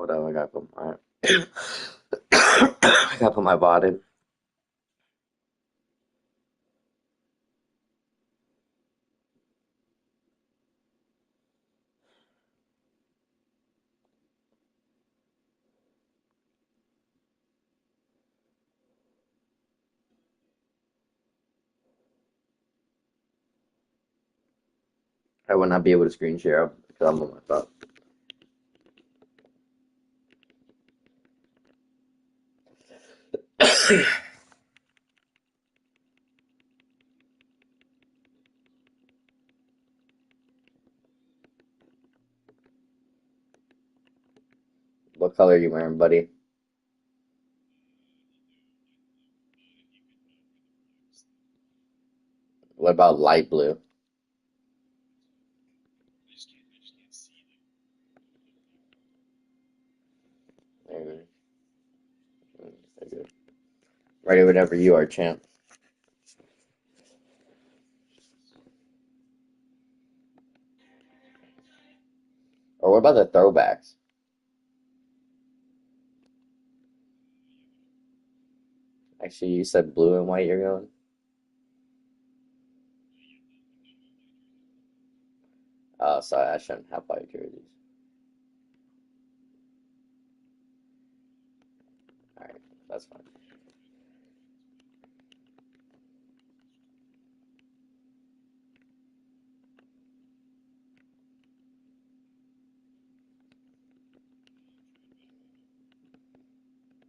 Hold on, I gotta put my I gotta put my bot in. I will not be able to screen share because I'm on my phone. What color are you wearing, buddy? What about light blue? Maybe. Ready whenever you are, champ. Or what about the throwbacks? Actually, you said blue and white you're going? Oh, sorry, I shouldn't have white jerseys. Alright, that's fine.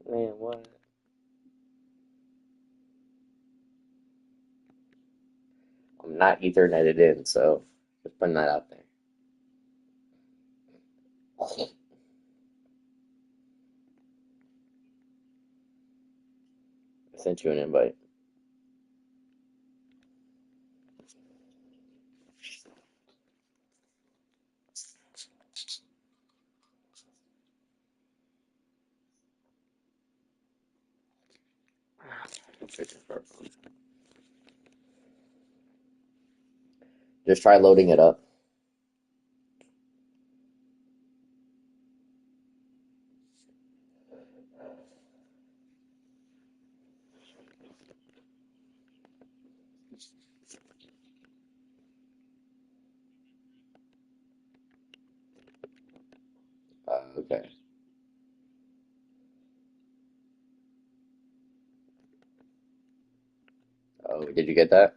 Man, what? I'm not Etherneted in, so just putting that out there. I sent you an invite. Just try loading it up. Okay. Oh, did you get that?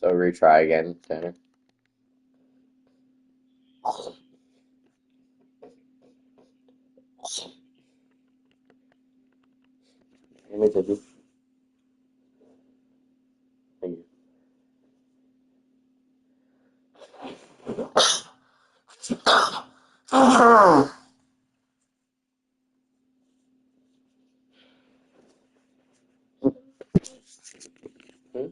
So retry again, Tanner. Let me take you. Thank you. Hmm?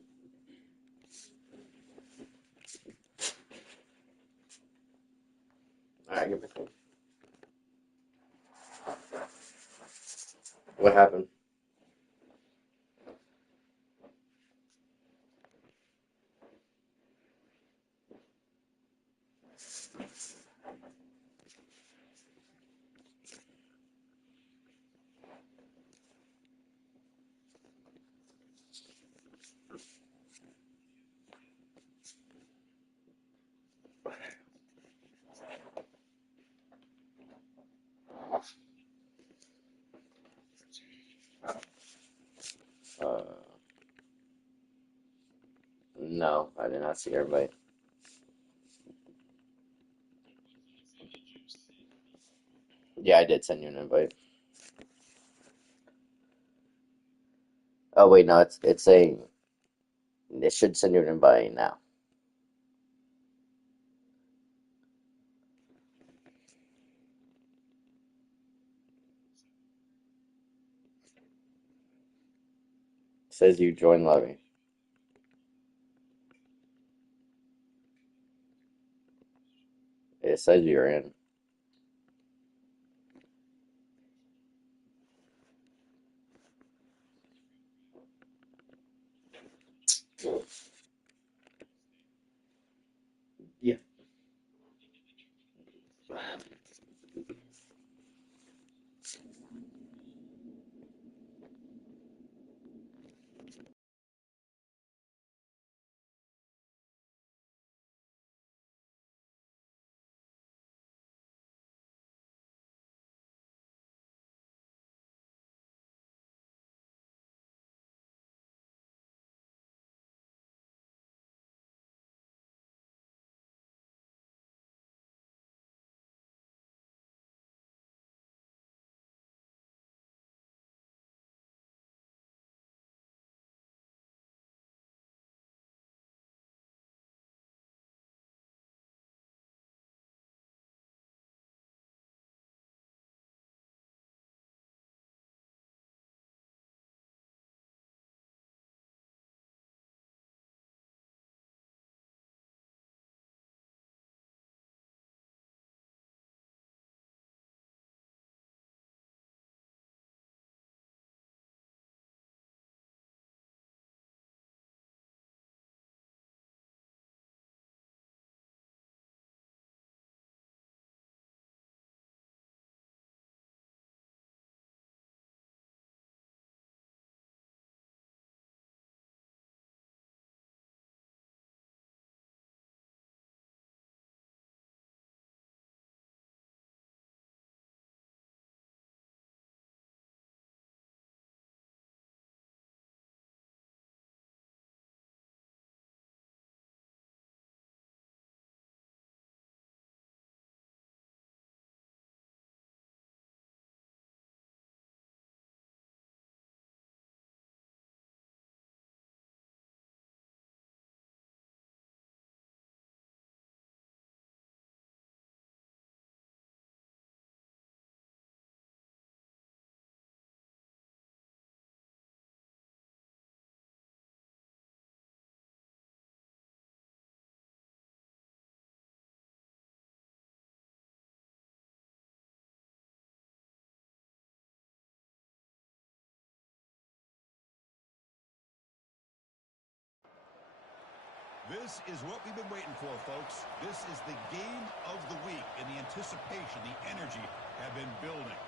All right, give me some. What happened? Uh, no, I did not see everybody. Yeah, I did send you an invite. Oh wait, no, it's saying it should send you an invite now. It says you joined lobby. It says you're in. Yeah. This is what we've been waiting for, folks. This is the game of the week, and the anticipation, the energy have been building.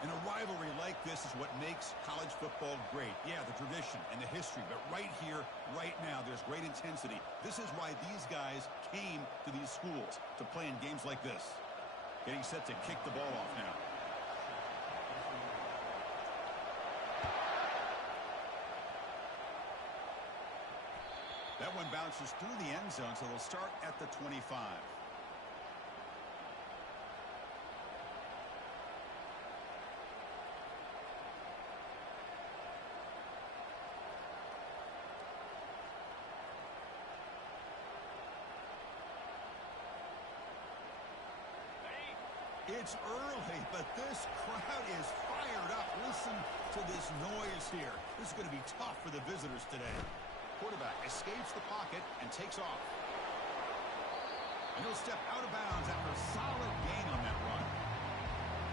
And a rivalry like this is what makes college football great. Yeah, the tradition and the history, but right here, right now, there's great intensity. This is why these guys came to these schools, to play in games like this. Getting set to kick the ball off now. That one bounces through the end zone, so they'll start at the 25. It's early, but this crowd is fired up. Listen to this noise here. This is going to be tough for the visitors today. Quarterback escapes the pocket and takes off. And he'll step out of bounds after a solid gain on that run.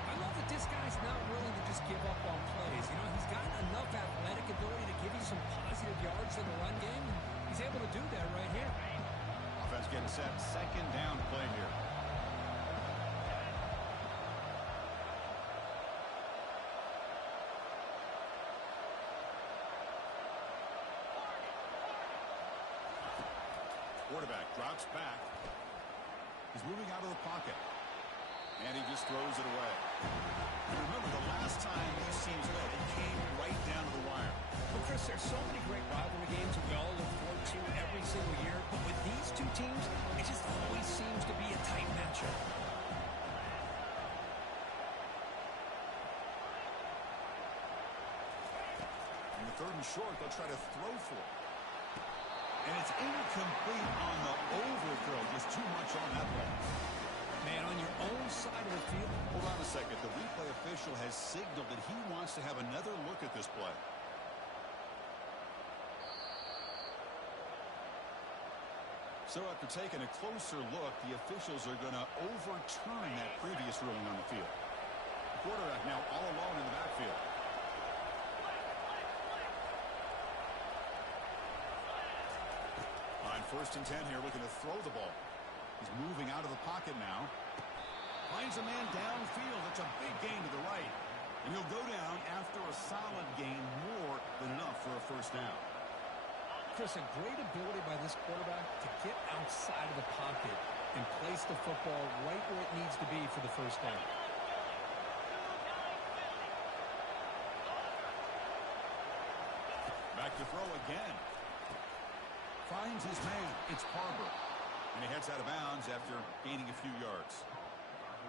I love that this guy's not willing to just give up on plays. You know, he's got enough athletic ability to give you some positive yards in the run game, and he's able to do that right here. Offense getting set. Second down play here. Quarterback drops back. He's moving out of the pocket. And he just throws it away. And remember, the last time these teams met, it came right down to the wire. Well, Chris, there's so many great rivalry games that we all look forward to every single year. But with these two teams, it just always seems to be a tight matchup. short. They'll try to throw for it. And it's incomplete on the overthrow. Just too much on that ball. Man, on your own side of the field. Hold on a second. The replay official has signaled that he wants to have another look at this play. So after taking a closer look, the officials are going to overturn that previous ruling on the field. The quarterback now all alone in the backfield. On 1st and 10 here, looking to throw the ball. He's moving out of the pocket now. Finds a man downfield. That's a big gain to the right. And he'll go down after a solid gain, more than enough for a first down. Chris, a great ability by this quarterback to get outside of the pocket and place the football right where it needs to be for the first down. Back to throw again. Finds his man. It's Barber. And he heads out of bounds after gaining a few yards.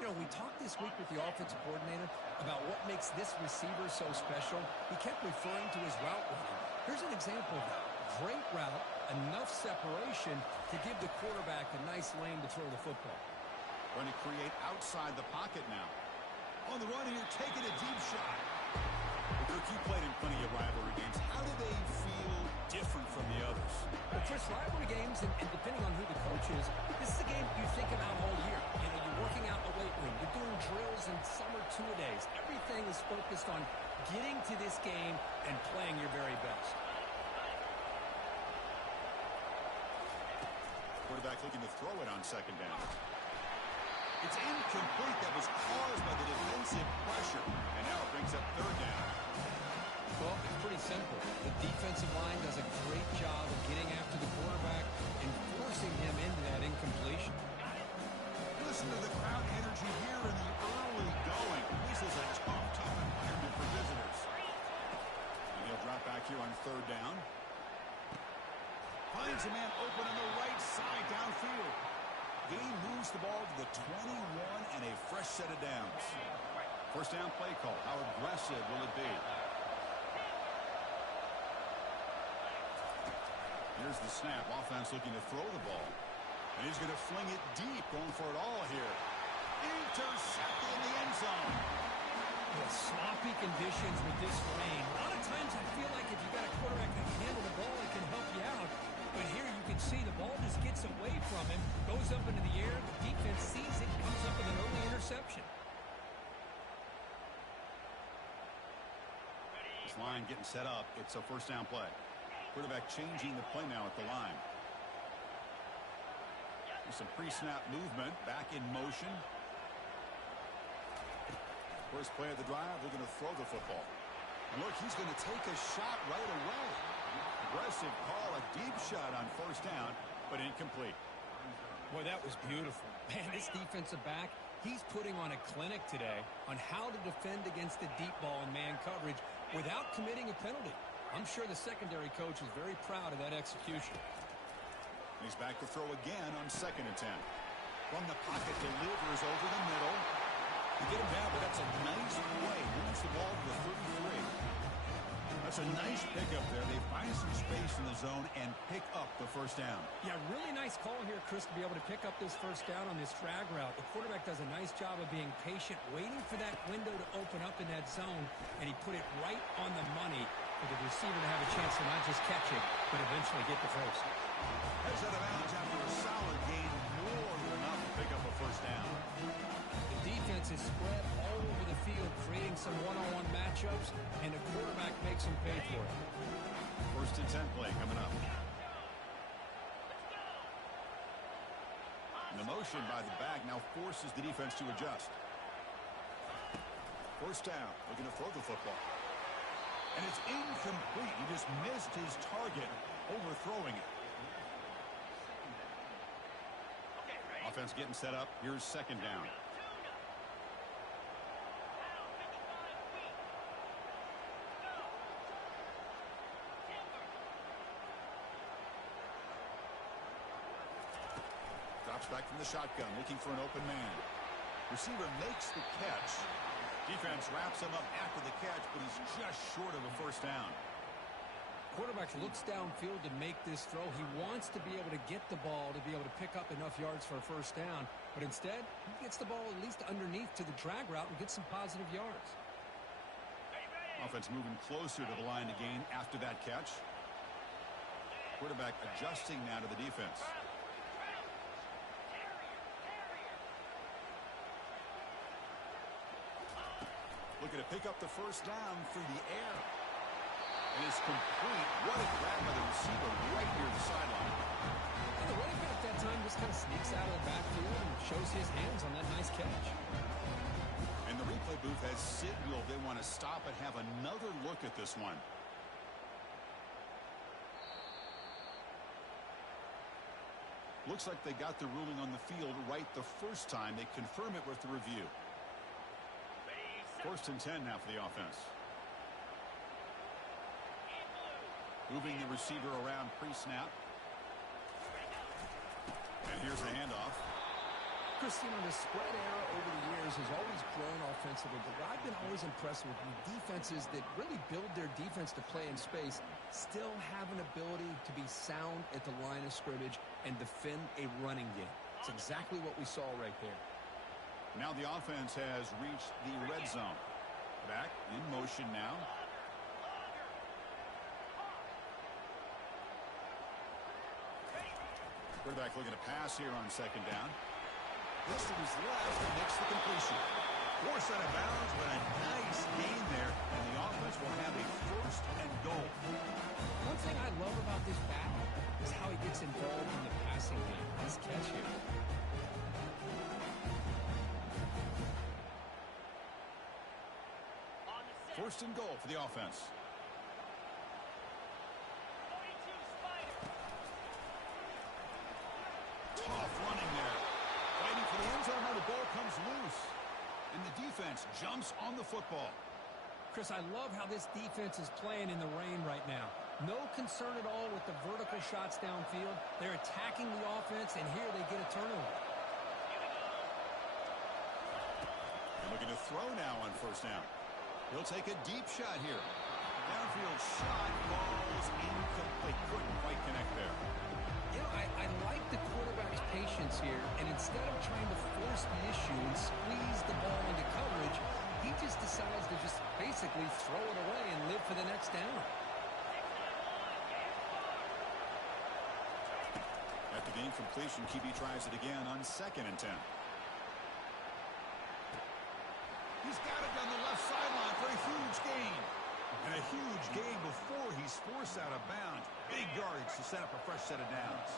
You know, we talked this week with the offensive coordinator about what makes this receiver so special. He kept referring to his route running. Here's an example of that. Great route, enough separation to give the quarterback a nice lane to throw the football. Going to create outside the pocket now. On the run here, taking a deep shot. Dirk, you played in plenty of rivalry games. How do they feel different from the others? Well, Chris, rivalry games, and depending on who the coach is, this is a game you think about all year. You know, you're working out in the weight room. You're doing drills and summer two-a-days. Everything is focused on getting to this game and playing your very best. Quarterback looking to throw it on 2nd down. It's incomplete. That was caused by the defensive pressure. And now it brings up 3rd down. Well, it's pretty simple. The defensive line does a great job of getting after the quarterback and forcing him into that incompletion. Listen to the crowd energy here in the early going. This is a tough environment for visitors. And he'll drop back here on 3rd down. Finds a man open on the right side downfield. Gain moves the ball to the 21 and a fresh set of downs. First down play call. How aggressive will it be? Here's the snap. Offense looking to throw the ball. And he's going to fling it deep, going for it all here. Intercepted in the end zone. Well, sloppy conditions with this rain. A lot of times I feel like if you got a quarterback that can handle the ball, it can help you out. But here you can see the ball just gets away from him, goes up into the air, the defense sees it, comes up with an early interception. This line getting set up. It's a first down play. Quarterback changing the play now at the line. There's some pre-snap movement. Back in motion. First play of the drive, they're going to throw the football. And look, he's going to take a shot right away. Aggressive call, a deep shot on 1st down, but incomplete. Boy, that was beautiful. Man, this defensive back, he's putting on a clinic today on how to defend against the deep ball and man coverage without committing a penalty. I'm sure the secondary coach is very proud of that execution. He's back to throw again on 2nd and 10. From the pocket, delivers over the middle. To get him down, but that's a nice play. Moves the ball to the 33. That's a nice pickup there. They find some space in the zone and pick up the first down. Yeah, really nice call here, Chris, to be able to pick up this first down on this drag route. The quarterback does a nice job of being patient, waiting for that window to open up in that zone, and he put it right on the money for the receiver to have a chance to not just catch it, but eventually get the first. Heads out of bounds after a solid gain, more than enough to pick up a first down. The defense is spread all over the field, creating some one-on-one matchups, and the quarterback makes them pay for it. 1st and 10 play coming up. And the motion by the back now forces the defense to adjust. First down, looking to throw the football. And it's incomplete. He just missed his target, overthrowing it. Offense getting set up. Here's 2nd down. Drops back from the shotgun, looking for an open man. Receiver makes the catch. Defense wraps him up after the catch, but he's just short of a first down. Quarterback looks downfield to make this throw. He wants to be able to get the ball to be able to pick up enough yards for a first down. But instead, he gets the ball at least underneath to the drag route and gets some positive yards. Offense moving closer to the line to gain after that catch. Quarterback adjusting now to the defense. Looking to pick up the first down through the air. It is complete. What a grab by the receiver right near the sideline. And the running back that time just kind of sneaks out of the backfield and shows his hands on that nice catch. And the replay booth has signaled they want to stop and have another look at this one. Looks like they got the ruling on the field right the first time. They confirm it with the review. 1st and 10 now for the offense. Moving the receiver around pre-snap. And here's the handoff. Christine, the spread era over the years has always grown offensively, but I've been always impressed with defenses that really build their defense to play in space, still have an ability to be sound at the line of scrimmage and defend a running game. It's exactly what we saw right there. Now the offense has reached the red zone. Back in motion now. Quarterback looking to pass here on 2nd down. This to his left and makes the completion. Forced out of bounds, but a nice gain there, and the offense will have a 1st and goal. One thing I love about this back is how he gets involved in the passing game. Nice catch here. 1st and goal for the offense. Tough running there. Fighting for the end zone. Now the ball comes loose. And the defense jumps on the football. Chris, I love how this defense is playing in the rain right now. No concern at all with the vertical shots downfield. They're attacking the offense, and here they get a turnover. And looking to throw now on 1st down. He'll take a deep shot here. Downfield shot falls incomplete. Couldn't quite connect there. You know, I like the quarterback's patience here, and instead of trying to force the issue and squeeze the ball into coverage, he just decides to just basically throw it away and live for the next down. After the incompletion, QB tries it again on 2nd and 10. He's got it down the left sideline for a huge gain. And a huge gain before he's forced out of bounds. Big yardage to set up a fresh set of downs.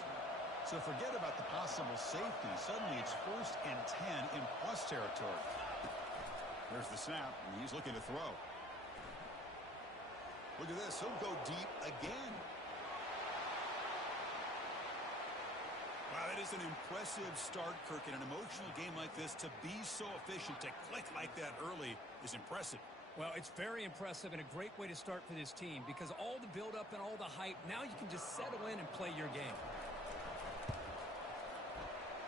So forget about the possible safety. Suddenly it's 1st and 10 in plus territory. There's the snap, and he's looking to throw. Look at this. He'll go deep again. Wow, that is an impressive start, Kirk. In an emotional game like this, to be so efficient, to click like that early is impressive. Well, it's very impressive and a great way to start for this team because all the build-up and all the hype, now you can just settle in and play your game.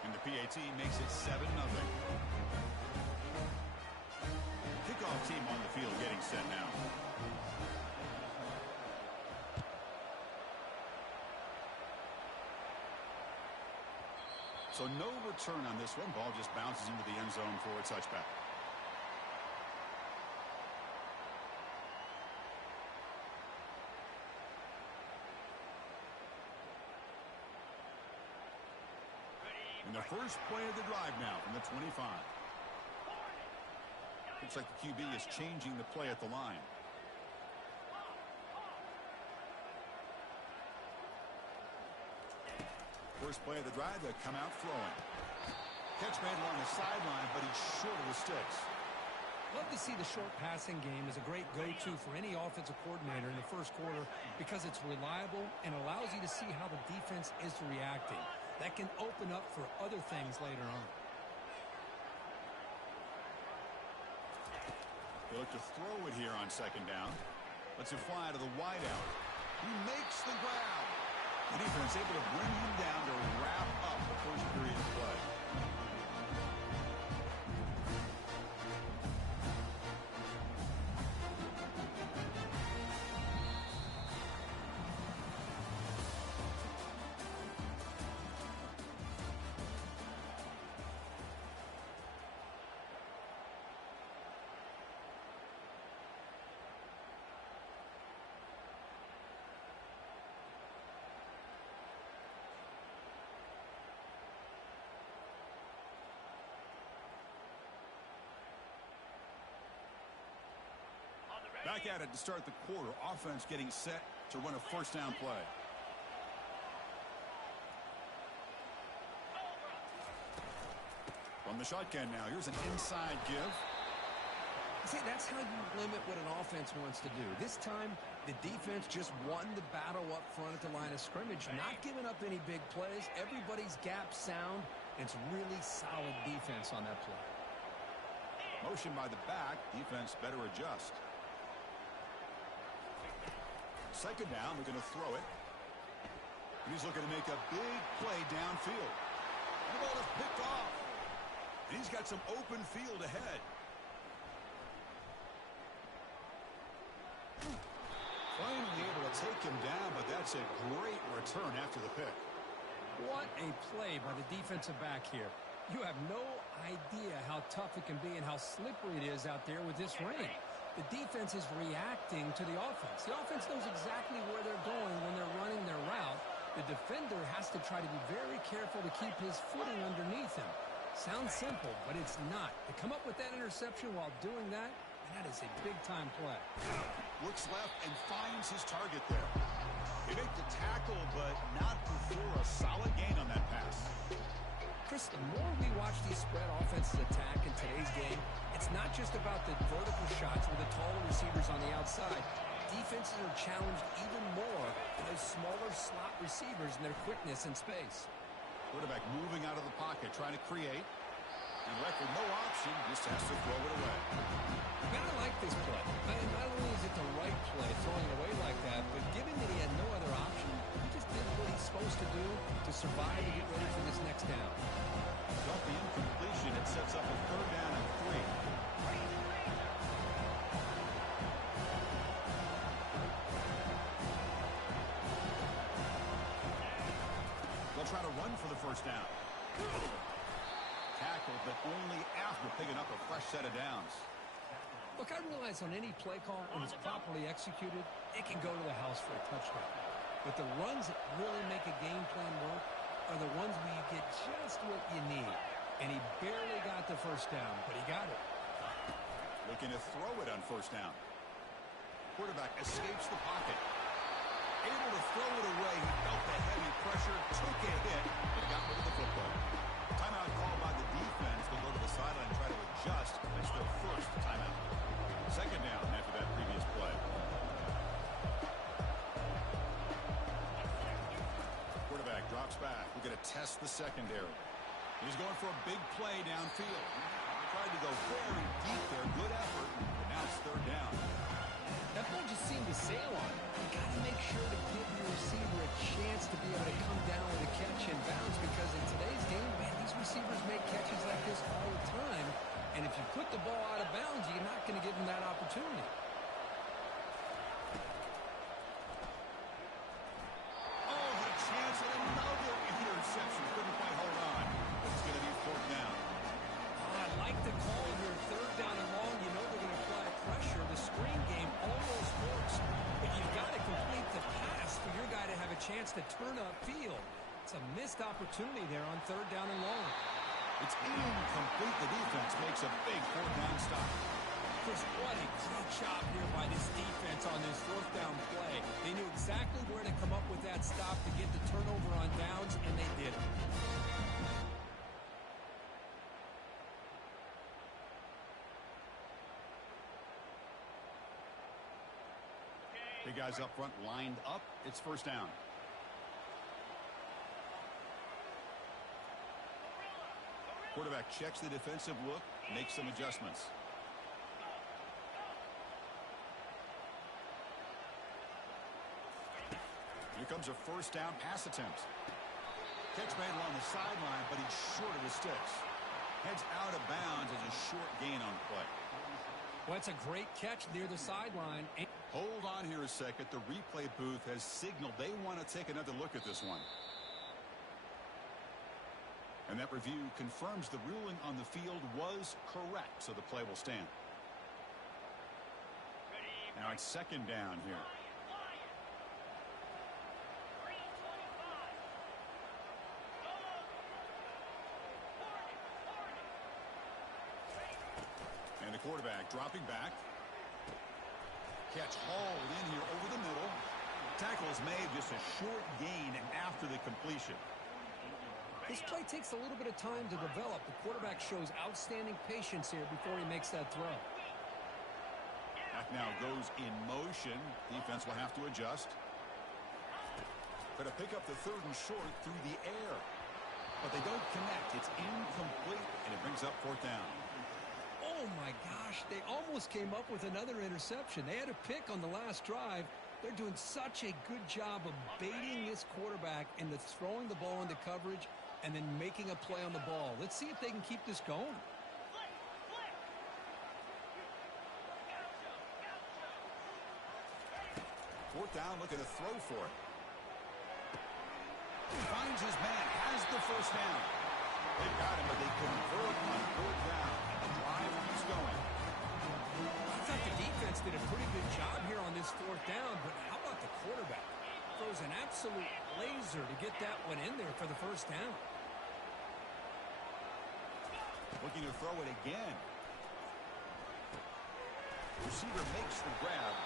And the PAT makes it 7-0. Kickoff team on the field getting set now. So no return on this one. Ball just bounces into the end zone for a touchback. And the first play of the drive now from the 25. Looks like the QB is changing the play at the line. First play of the drive, they come out throwing. Catch made along the sideline, but he's short of the sticks. Love to see the short passing game as a great go-to for any offensive coordinator in the first quarter because it's reliable and allows you to see how the defense is reacting. That can open up for other things later on. They look to throw it here on 2nd down. Lets it fly to the wideout. He makes the grab. The defense able to bring him down to wrap up the first period of play. Back at it to start the quarter. Offense getting set to run a first down play. From the shotgun now. Here's an inside give. See, that's how you limit what an offense wants to do. This time, the defense just won the battle up front at the line of scrimmage, not giving up any big plays. Everybody's gap sound. It's really solid defense on that play. Motion by the back. Defense better adjust. Second down, they're going to throw it. And he's looking to make a big play downfield. The ball is picked off. And he's got some open field ahead. Finally able to take him down, but that's a great return after the pick. What a play by the defensive back here. You have no idea how tough it can be and how slippery it is out there with this rain. The defense is reacting to the offense. The offense knows exactly where they're going when they're running their route. The defender has to try to be very careful to keep his footing underneath him. Sounds simple, but it's not. To come up with that interception while doing that, that is a big-time play. Looks left and finds his target there. He made the tackle, but not before a solid gain on that pass. Chris, the more we watch these spread offenses attack in today's game, it's not just about the vertical shots with the taller receivers on the outside. Defenses are challenged even more by those smaller slot receivers and their quickness in space. Quarterback moving out of the pocket, trying to create. And left with no option, just has to throw it away. Man, I like this play. Not only is it the right play, throwing it away like that, but given that he had no other option, he just did what he's supposed to do to survive and get ready for this next down. Got the incompletion. It sets up a third down and 3. They'll try to run for the first down. Tackle, but only after picking up a fresh set of downs. Look, I realize on any play call, when it's properly executed, it can go to the house for a touchdown. But the runs that really make a game plan work are the ones where you get just what you need. And he barely got the first down, but he got it. Looking to throw it on first down. Quarterback escapes the pocket. Able to throw it away. He felt the heavy pressure, took a hit, but got rid of the football. Timeout called by the defense. They'll go to the sideline and try to adjust. That's their first timeout. Second down after that previous play. Quarterback drops back. We're going to test the secondary. He's going for a big play downfield. Tried to go very deep there. Good effort. But now it's third down. That ball just seemed to sail on him. You got to make sure to give your receiver a chance to be able to come down with a catch and bounce, because in today's game, man, these receivers make catches like this all the time. And if you put the ball out of bounds, you're not going to give them that opportunity. Oh, had a chance at another interception. Couldn't quite hold on. It's going to be fourth down. I like the call here. Third down and long. You know they're going to apply pressure. The screen game almost works, but you've got to complete the pass for your guy to have a chance to turn upfield. It's a missed opportunity there on third down and long. It's incomplete. The defense makes a big fourth down stop. Chris, what a great job here by this defense on this fourth down play. They knew exactly where to come up with that stop to get the turnover on downs, and they did it. Big guys up front lined up. It's first down. Quarterback checks the defensive look, makes some adjustments. Here comes a first down pass attempt. Catch made along the sideline, but he's short of the sticks. Heads out of bounds as a short gain on the play. Well, it's a great catch near the sideline. Hold on here a second. The replay booth has signaled they want to take another look at this one. And that review confirms the ruling on the field was correct, so the play will stand. Now it's second down here. And the quarterback dropping back. Catch hauled in here over the middle. Tackle is made, just a short gain after the completion. This play takes a little bit of time to develop. The quarterback shows outstanding patience here before he makes that throw. Back now goes in motion. Defense will have to adjust. Going to pick up the 3rd and short through the air. But they don't connect. It's incomplete, and it brings up 4th down. Oh, my gosh. They almost came up with another interception. They had a pick on the last drive. They're doing such a good job of baiting this quarterback into throwing the ball into coverage and then making a play on the ball. Let's see if they can keep this going. Fourth down, looking to throw for it. Finds his man, has the first down. They got him, but they convert on 4th down. The drive keeps going. I thought the defense did a pretty good job here on this 4th down, but how about the quarterback? Throws an absolute laser to get that one in there for the first down. Looking to throw it again. Receiver makes the grab.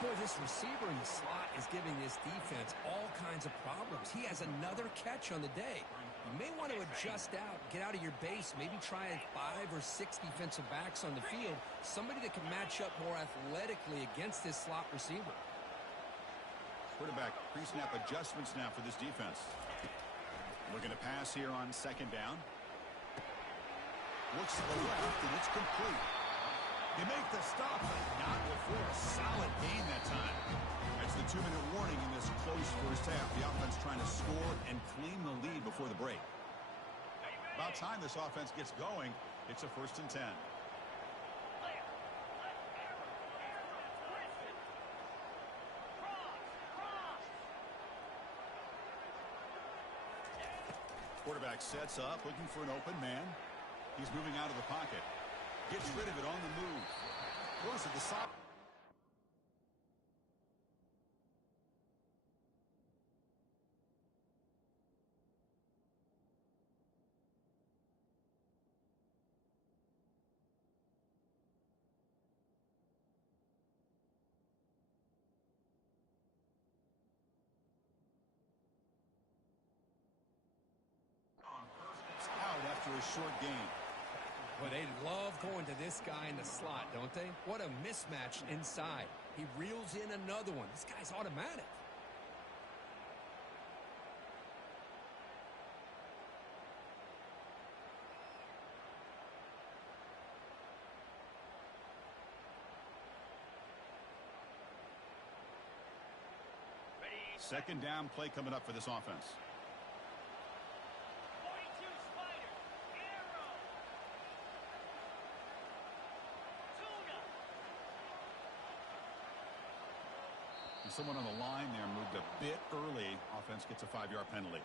Boy, this receiver in the slot is giving this defense all kinds of problems. He has another catch on the day. You may want to adjust out, get out of your base, maybe try 5 or 6 defensive backs on the field, somebody that can match up more athletically against this slot receiver. Quarterback pre-snap adjustments now for this defense. Looking to pass here on 2nd down. Looks to the left, and it's complete. They make the stop, but not before a solid gain that time. That's the 2-minute warning in this close first half. The offense trying to score and claim the lead before the break. About time this offense gets going. It's a 1st and 10. Quarterback sets up, looking for an open man. He's moving out of the pocket. Gets rid of it on the move. Goes to the side. It's out after a short gain. Well, they love going to this guy in the slot, don't they? What a mismatch inside. He reels in another one. This guy's automatic. Second down play coming up for this offense. Someone on the line there moved a bit early. Offense gets a 5-yard penalty.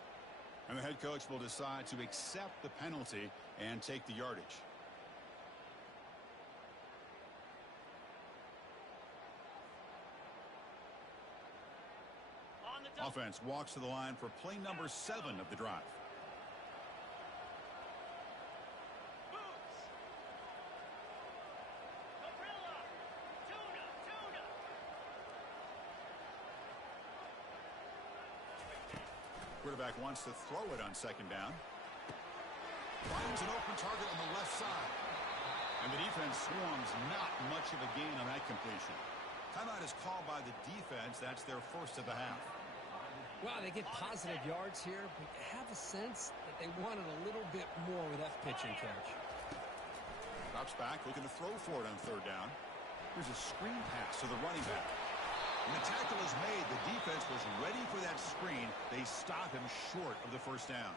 And the head coach will decide to accept the penalty and take the yardage. Offense walks to the line for play number 7 of the drive. Quarterback wants to throw it on 2nd down. Finds an open target on the left side. And the defense swarms, not much of a gain on that completion. Timeout is called by the defense. That's their first of the half. Wow, they get positive yards here, but you have a sense that they wanted a little bit more with that pitch and catch. Drops back, looking to throw for it on 3rd down. Here's a screen pass to the running back. When the tackle is made, the defense was ready for that screen. They stop him short of the first down.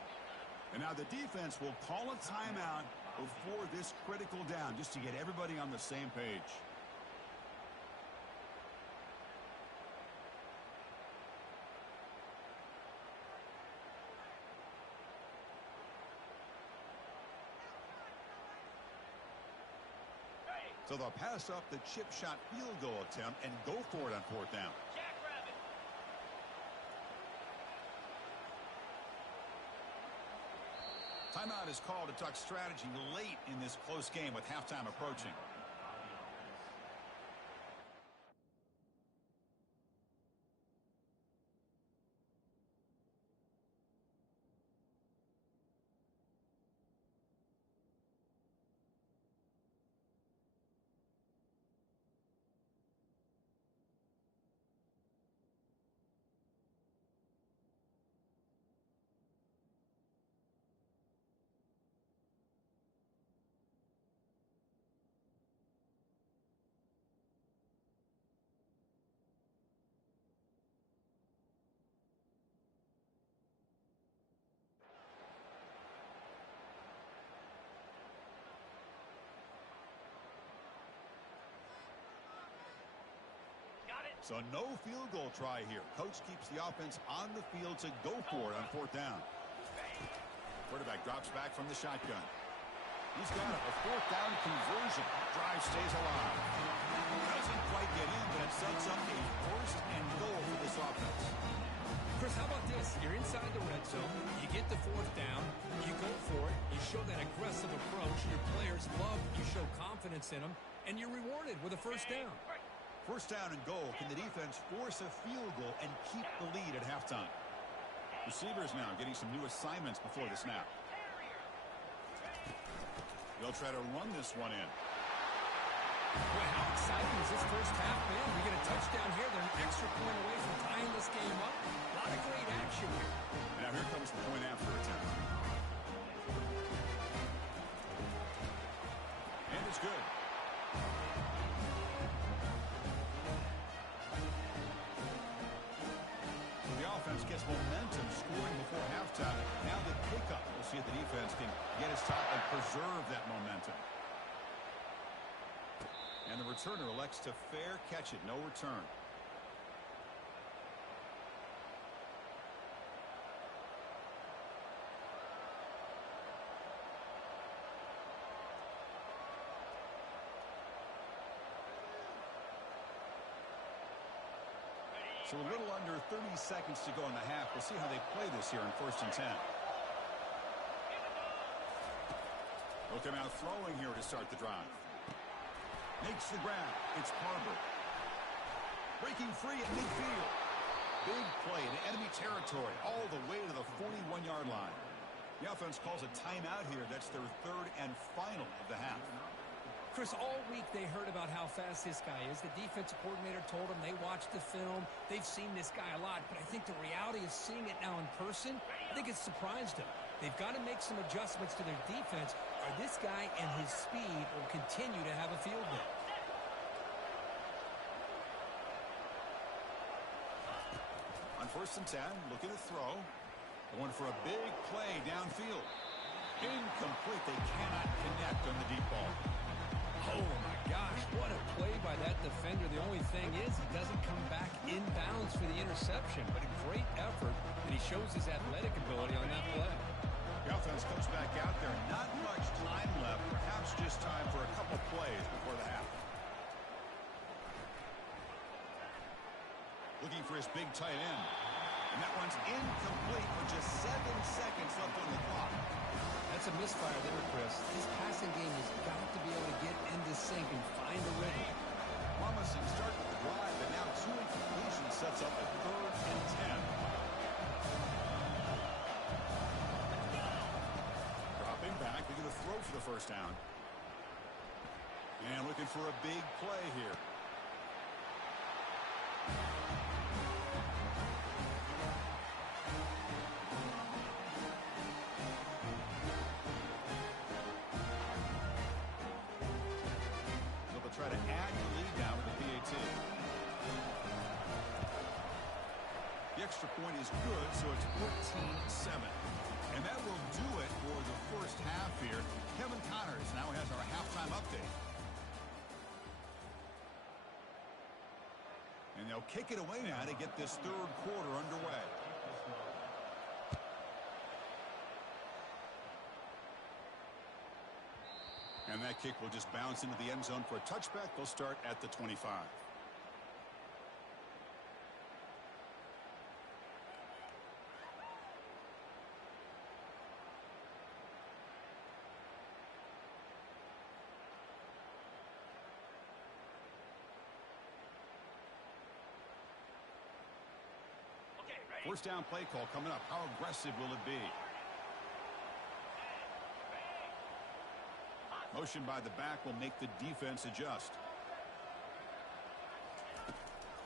And now the defense will call a timeout before this critical down, just to get everybody on the same page. So they'll pass up the chip shot field goal attempt and go for it on 4th down. Timeout is called to talk strategy late in this close game with halftime approaching. So no field goal try here. Coach keeps the offense on the field to go for it on 4th down. Quarterback drops back from the shotgun. He's got a 4th down conversion. Drive stays alive. Doesn't quite get in, but it sets up a 1st and goal for this offense. Chris, how about this? You're inside the red zone. You get the 4th down. You go for it. You show that aggressive approach. Your players love. You show confidence in them. And you're rewarded with a 1st down. 1st down and goal. Can the defense force a field goal and keep the lead at halftime? Receivers now getting some new assignments before the snap. They'll try to run this one in. Boy, how exciting has this first half been? We get a touchdown here. They're an extra point away from tying this game up. A lot of great action here. And now here comes the point after attempt. And it's good. The offense gets momentum scoring before halftime. Now the pickup. We'll see if the defense can get his top and preserve that momentum. And the returner elects to fair catch it. No return. So a little under 30 seconds to go in the half. We'll see how they play this here in 1st and 10. They'll come out throwing here to start the drive. Makes the grab. It's Barber. Breaking free at midfield. Big play to enemy territory all the way to the 41-yard line. The offense calls a timeout here. That's their 3rd and final of the half. Chris, all week they heard about how fast this guy is. The defensive coordinator told them they watched the film. They've seen this guy a lot. But I think the reality of seeing it now in person, I think it's surprised them. They've got to make some adjustments to their defense, or this guy and his speed will continue to have a field day. On 1st and 10, looking to throw. Going for a big play downfield. Incomplete. They cannot connect on the deep ball. Oh, my gosh, what a play by that defender. The only thing is he doesn't come back inbounds for the interception, but a great effort, and he shows his athletic ability on that play. The offense comes back out there. Not much time left. Perhaps just time for a couple plays before the half. Looking for his big tight end. And that one's incomplete with just 7 seconds left on the clock. That's a misfire there, Chris. This passing game has got to be able to get into sync and find a rhythm. Promising start to the drive, but now 2 incompletions sets up a 3rd and 10. Dropping back, they're going to throw for the 1st down. And looking for a big play here. Try to add the lead now with the PAT. The extra point is good, so it's 14-7. And that will do it for the first half here. Kevin Connors now has our halftime update. And they'll kick it away now to get this 3rd quarter underway. And that kick will just bounce into the end zone for a touchback. They'll start at the 25. First down play call coming up. How aggressive will it be? Motion by the back will make the defense adjust.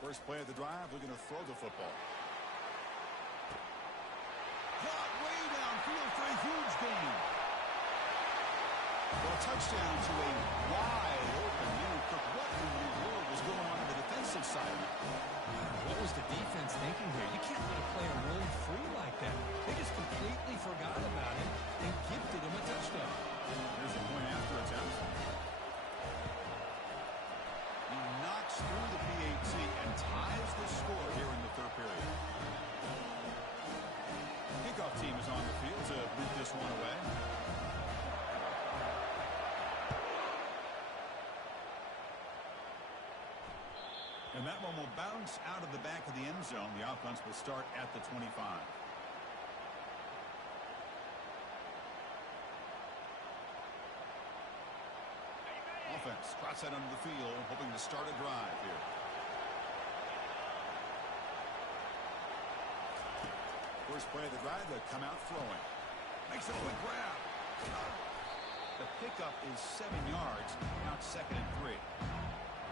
First play of the drive, we're going to throw the football. Caught way downfield for a huge gain. Well, touchdown to a wide open man. What in the world was going on the defensive side? What was the defense thinking here? You can't let a player roam free like that. They just completely forgot about him and gifted him a touchdown. Here's a point after attempt. He knocks through the PAT and ties bounce out of the back of the end zone. The offense will start at the 25. Offense trots out onto the field, hoping to start a drive here. First play of the drive, they come out throwing. Makes a quick grab. The pickup is 7 yards. Now it's 2nd and 3.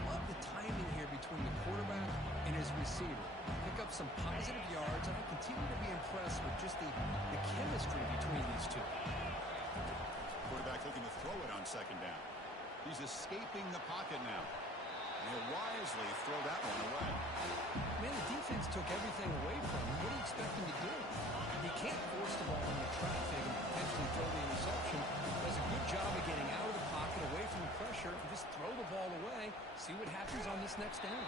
Love the timing here between the quarterback and his receiver. Pick up some positive yards, and I continue to be impressed with just the chemistry between these two. Quarterback looking to throw it on 2nd down. He's escaping the pocket now. And he'll wisely throw that one away. Man, the defense took everything away from him. What do you expect him to do? He can't force the ball into traffic and potentially throw the interception. Does a good job of getting out of the pocket, away from the pressure, and just throw the ball away. See what happens on this next down.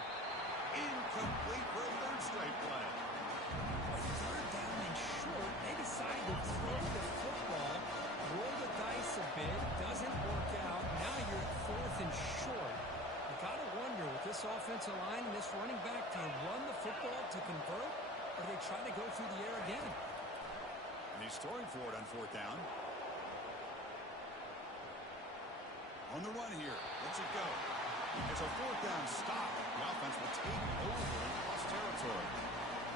Incomplete for a 3rd straight play. 3rd down and short. They decide to throw the football, roll the dice a bit, doesn't work out. Now you're at 4th and short. You got to wonder with this offensive line and this running back, to run the football to convert, or do they try to go through the air again? And he's throwing for it on 4th down. On the run here. Let's it go. It's a 4th down stop. The offense will take over in cross territory.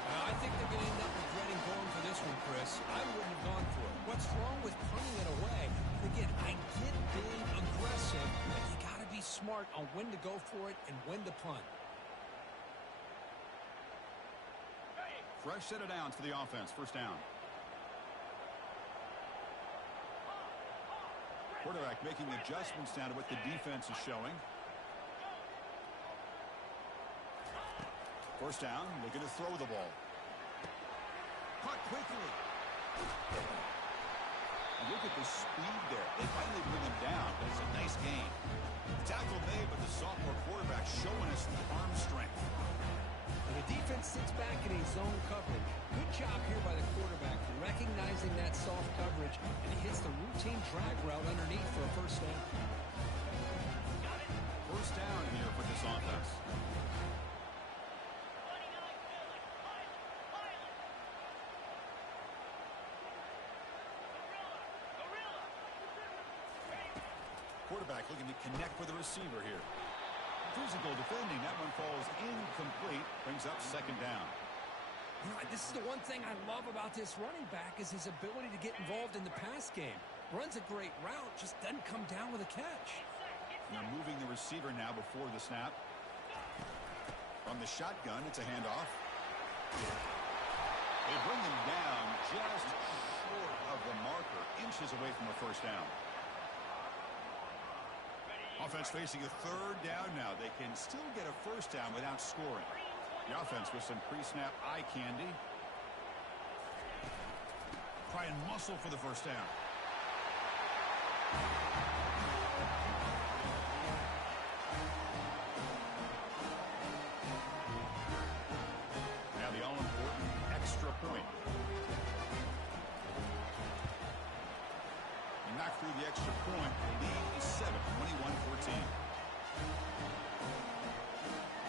I think they're going to end up regretting going for this one, Chris. I wouldn't have gone for it. What's wrong with punting it away? Again, I get being aggressive, but you got to be smart on when to go for it and when to punt. Fresh set of downs for the offense. 1st down. Quarterback making adjustments down to what the defense is showing. 1st down, looking to throw the ball. Caught quickly. And look at the speed there. They finally bring him down, but it's a nice gain. Tackle made, but the sophomore quarterback showing us the arm strength. And the defense sits back in a zone coverage. Good job here by the quarterback, recognizing that soft coverage, and he hits the routine drag route underneath for a 1st down. 1st down here for this offense. Quarterback looking to connect with the receiver here. Physical defending. That one falls incomplete. Brings up 2nd down. You know, this is the one thing I love about this running back is his ability to get involved in the pass game. Runs a great route, just doesn't come down with a catch. Now moving the receiver now before the snap. From the shotgun, it's a handoff. They bring him down just short of the marker, inches away from a 1st down. Offense facing a 3rd down now. They can still get a 1st down without scoring. The offense with some pre-snap eye candy. Try and muscle for the 1st down. Now the all-important extra point. And knock through the extra point. The lead is 7, 21-14.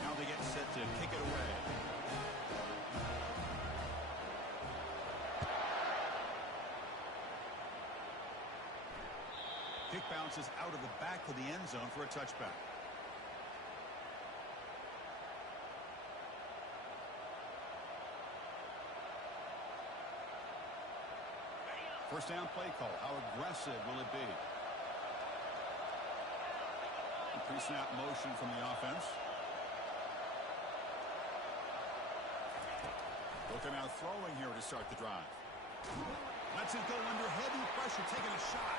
Now they get set to kick it away. Kick bounces out of the back of the end zone for a touchback. First down play call. How aggressive will it be? Pre-snap motion from the offense. They'll come out throwing here to start the drive. Lets it go under heavy pressure, taking a shot.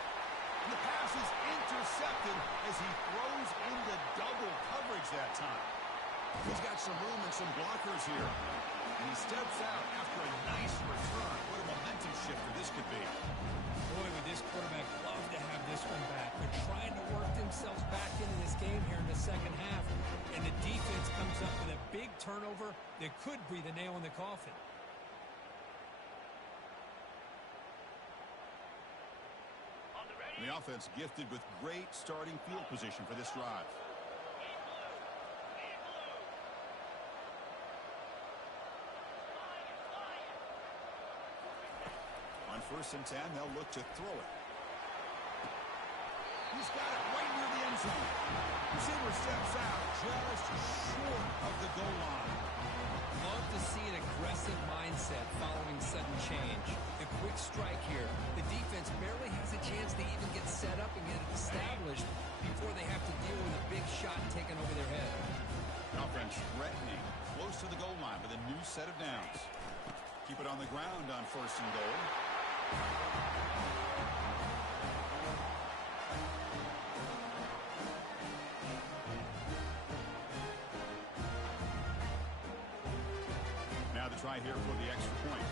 And the pass is intercepted as he throws into double coverage that time. He's got some room and some blockers here. And he steps out after a nice return. What a momentum shifter this could be. Boy, would this quarterback love to have this one back. They're trying to work themselves back into this game here in the 2nd half. And the defense comes up with a big turnover that could be the nail in the coffin. And the offense gifted with great starting field position for this drive. 1st and 10. They'll look to throw it. He's got it right near the end zone. Receiver steps out just short of the goal line. Love to see an aggressive mindset following sudden change. A quick strike here. The defense barely has a chance to even get set up and get it established before they have to deal with a big shot taken over their head. Offense threatening, close to the goal line with a new set of downs. Keep it on the ground on 1st and goal. Now the try here for the extra point.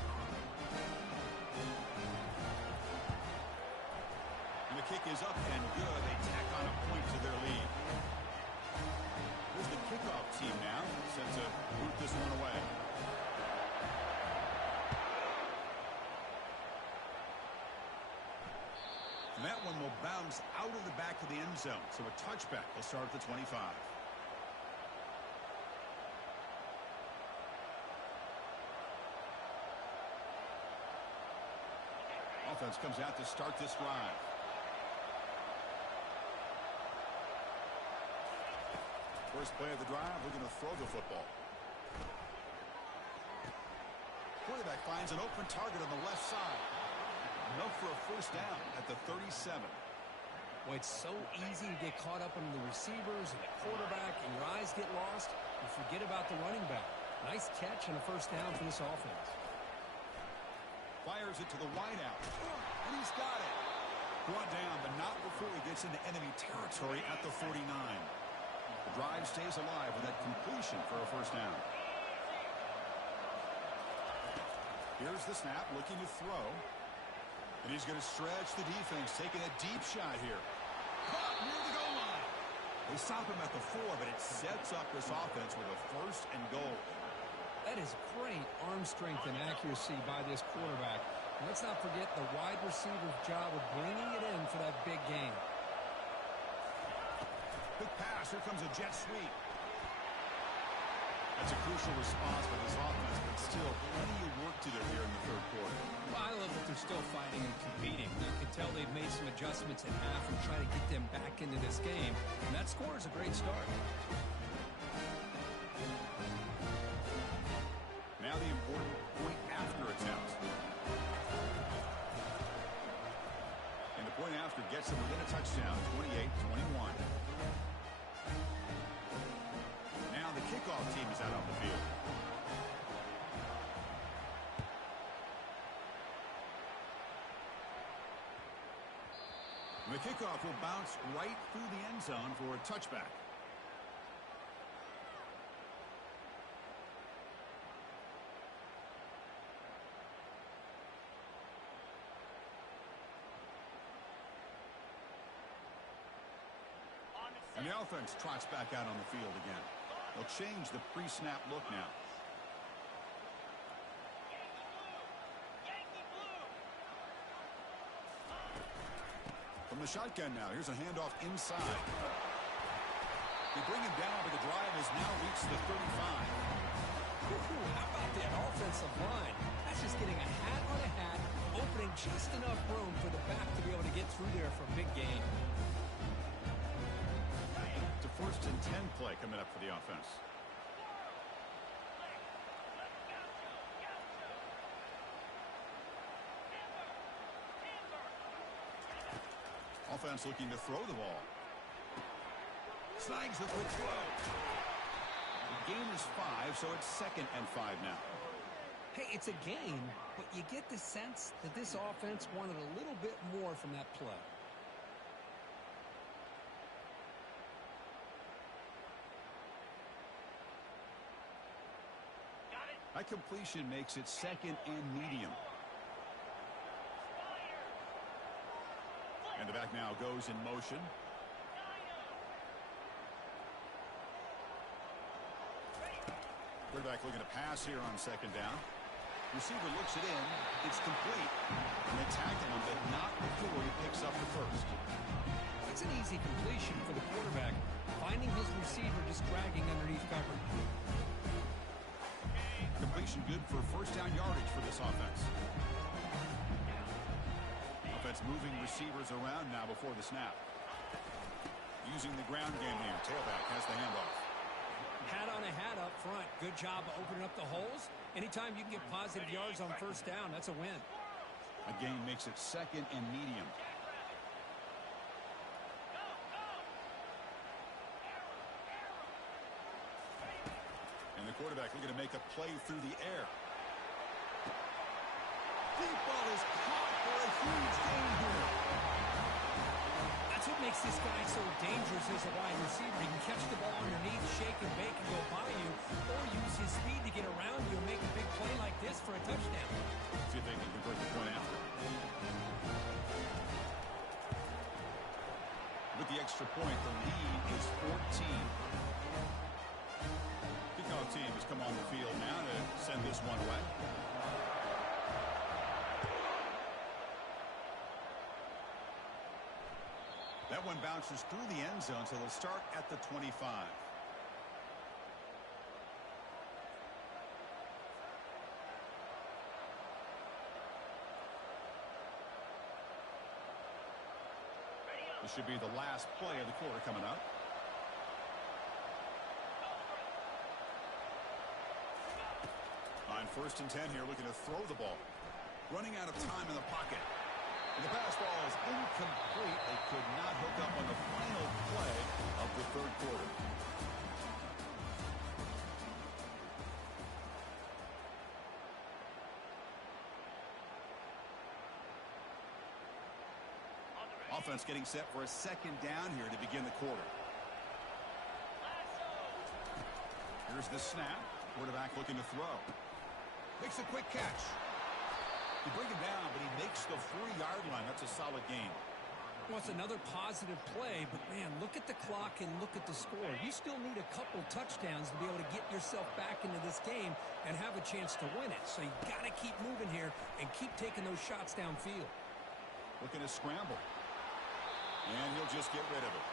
And the kick is up and good. They tack on a point to their lead. Here's the kickoff team now, set to root this one away. And that one will bounce out of the back of the end zone. So a touchback will start at the 25. Offense comes out to start this drive. First play of the drive, we're going to throw the football. Quarterback finds an open target on the left side. Enough for a 1st down at the 37. Well, it's so easy to get caught up in the receivers and the quarterback, and your eyes get lost. You forget about the running back. Nice catch and a 1st down for this offense. Fires it to the wideout. And he's got it. Brought down, but not before he gets into enemy territory at the 49. The drive stays alive with that completion for a 1st down. Here's the snap, looking to throw. And he's going to stretch the defense, taking a deep shot here. Caught near the goal line. They stop him at the 4, but it sets up this offense with a 1st and goal. That is great arm strength and accuracy by this quarterback. And let's not forget the wide receiver's job of bringing it in for that big game. Quick pass. Here comes a jet sweep. That's a crucial response by this offense, but still plenty of work to do here in the 3rd quarter. Well, I love that they're still fighting and competing. You can tell they've made some adjustments at half and try to get them back into this game. And that score is a great start. Now the important point after attempt. And the point after gets them within a touchdown, 28-21. Now the kickoff team is out on the field. And the kickoff will bounce right through the end zone for a touchback. And the offense trots back out on the field again. They'll change the pre-snap look now. From the shotgun now, here's a handoff inside. They bring him down, but the drive has now reached the 35. Ooh, how about that offensive line? That's just getting a hat on a hat, opening just enough room for the back to be able to get through there for a big gain. It's a 1st and 10 play coming up for the offense. Offense looking to throw the ball. Snags the quick throw. The gain is 5, so it's 2nd and 5 now. Hey, it's a game, but you get the sense that this offense wanted a little bit more from that play. That completion makes it 2nd and medium. And the back now goes in motion. Quarterback looking to pass here on 2nd down. Receiver looks it in. It's complete. And they tackle him, but not before he picks up the 1st. It's an easy completion for the quarterback, finding his receiver just dragging underneath coverage. Completion good for 1st down yardage for this offense. defense moving receivers around now before the snap. Using the ground game here. Tailback has the handoff. Hat on a hat up front. Good job of opening up the holes. Anytime you can get positive yards on first down, that's a win. A gain makes it 2nd and medium. And the quarterback looking to make a play through the air. Deep ball is caught for a huge gain here. That's what makes this guy so dangerous as a wide receiver. He can catch the ball underneath, shake and bake and go by you, or use his speed to get around you and make a big play like this for a touchdown. See if they can convert the point after. With the extra point, the lead is 14. Kickoff team has come on the field now to send this one away. That one bounces through the end zone, so they'll start at the 25. This should be the last play of the quarter coming up. On 1st and 10 here, looking to throw the ball. Running out of time in the pocket. And the pass ball is incomplete. They could not hook up on the final play of the 3rd quarter. Offense getting set for a 2nd down here to begin the quarter. Here's the snap. Quarterback looking to throw. Makes a quick catch. He brings him down, but he makes the 3-yard line. That's a solid gain. Well, it's another positive play, but, man, look at the clock and look at the score. You still need a couple touchdowns to be able to get yourself back into this game and have a chance to win it. So you got to keep moving here and keep taking those shots downfield. Looking to scramble. And he'll just get rid of it.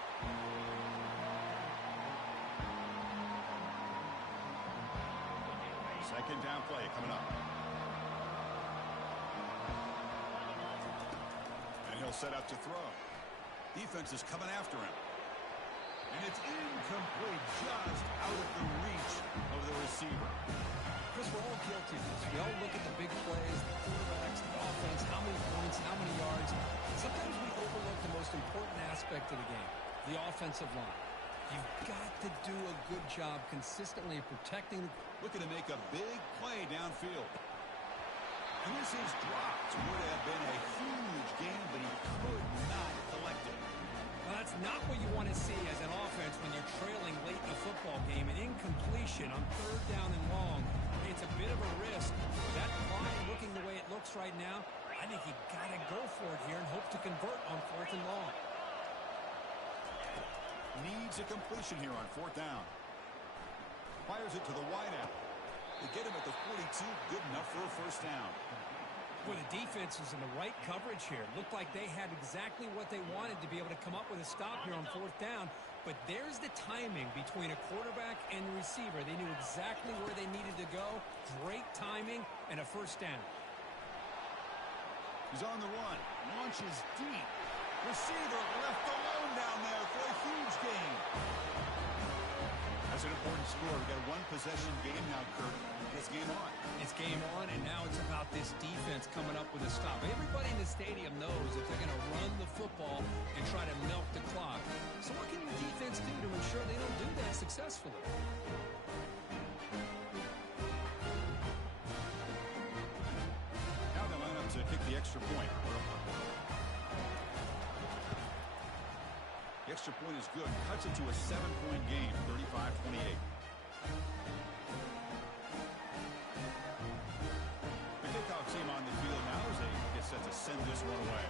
Second down play coming up. And he'll set up to throw. Defense is coming after him. And it's incomplete, just out of the reach of the receiver. Chris, we're all guilty of this. We all look at the big plays, the quarterbacks, the offense, how many points, how many yards. Sometimes we overlook the most important aspect of the game, the offensive line. You've got to do a good job consistently protecting. Looking to make a big play downfield. And this is dropped. Would have been a huge gain, but he could not collect it. Well, that's not what you want to see as an offense when you're trailing late in a football game. An incompletion on 3rd down and long. It's a bit of a risk. That clock looking the way it looks right now, I think you got to go for it here and hope to convert on 4th and long. Needs a completion here on 4th down. Fires it to the wideout. They get him at the 42. Good enough for a 1st down. Well, the defense was in the right coverage here. Looked like they had exactly what they wanted to be able to come up with a stop here on 4th down. But there's the timing between a quarterback and the receiver. They knew exactly where they needed to go. Great timing and a 1st down. He's on the run. Launches deep. Receiver left alone down there for a huge gain. That's an important score. We've got a 1-possession game now, Kurt. It's game on. It's game on, and now it's about this defense coming up with a stop. Everybody in the stadium knows if they're going to run the football and try to milk the clock. So what can your defense do to ensure they don't do that successfully? Now they line up to kick the extra point. The extra point is good. Cuts it to a 7-point game, 35-28. The kickoff team on the field now as they get set to send this one away.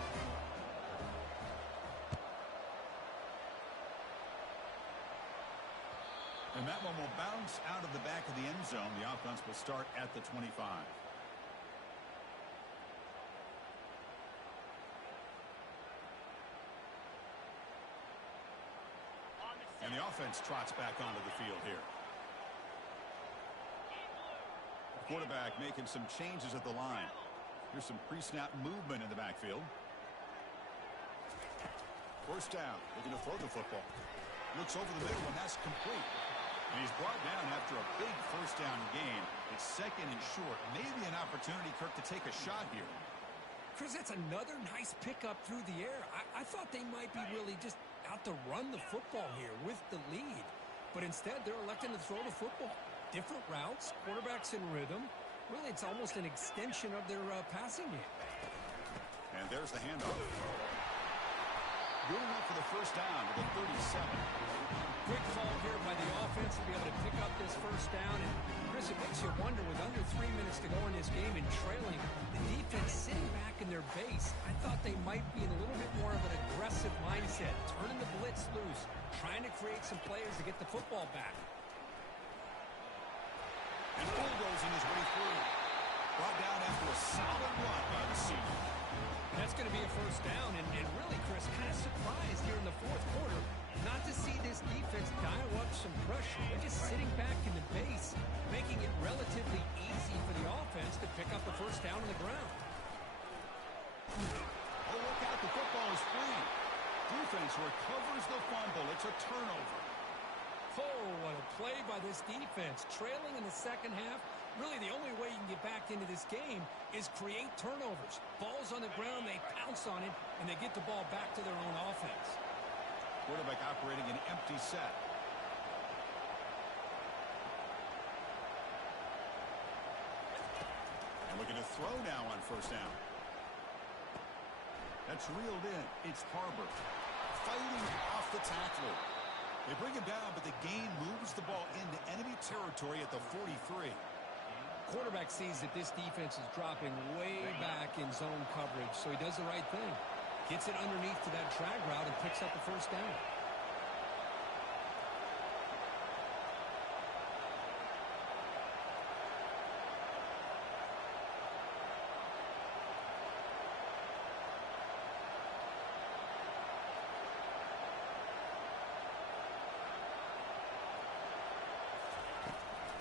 And that one will bounce out of the back of the end zone. The offense will start at the 25. And the offense trots back onto the field here. The quarterback making some changes at the line. Here's some pre-snap movement in the backfield. First down, looking to throw the football. Looks over the middle, and that's complete. And he's brought down after a big first down gain. It's second and short. Maybe an opportunity, Kirk, to take a shot here. Chris, that's another nice pickup through the air. I thought they might be really just out to run the football here with the lead. But instead, they're electing to throw the football. Different routes, quarterbacks in rhythm. Really, it's almost an extension of their passing game. And there's the handoff. Good enough for the first down to the 37. Quick call here by the offense to be able to pick up this first down. And, Chris, it makes you wonder, with under 3 minutes to go in this game and trailing, the defense sitting back in their base, I thought they might be in a little bit more of an aggressive mindset, turning the blitz loose, trying to create some players to get the football back. And bulldozing his way through. Brought down after a solid run by the senior. That's going to be a first down, and really, Chris, kind of surprised here in the fourth quarter not to see this defense dial up some pressure. They're just sitting back in the base, making it relatively easy for the offense to pick up the first down on the ground. Oh, look out, the football is free. Defense recovers the fumble. It's a turnover. Oh, what a play by this defense. Trailing in the second half. Really, the only way you can get back into this game is create turnovers. Ball's on the ground, they pounce on it, and they get the ball back to their own offense. Quarterback operating an empty set. And looking to throw now on first down. That's reeled in. It's Harbor. Fighting off the tackler. They bring him down, but the gain moves the ball into enemy territory at the 43. Quarterback sees that this defense is dropping way back in zone coverage, so he does the right thing. Gets it underneath to that drag route and picks up the first down.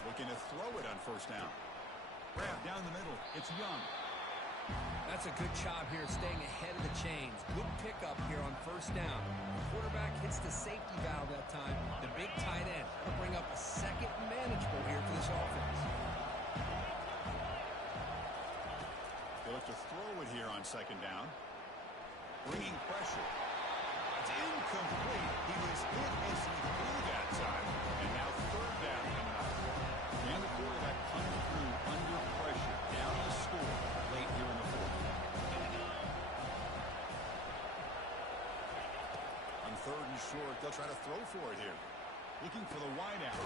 Looking to throw it on first down. Grab down the middle. It's Young. That's a good job here staying ahead of the chains. Good pickup here on first down. The quarterback hits the safety valve that time. The big tight end. That'll bring up a second manageable here for this offense. They look to throw it here on second down. Bringing pressure. It's incomplete. He was hit as he threw that time. And now third down coming up. And the quarterback coming through under pressure. Down the score late here in the fourth. On third and short, they'll try to throw for it here. Looking for the wideout.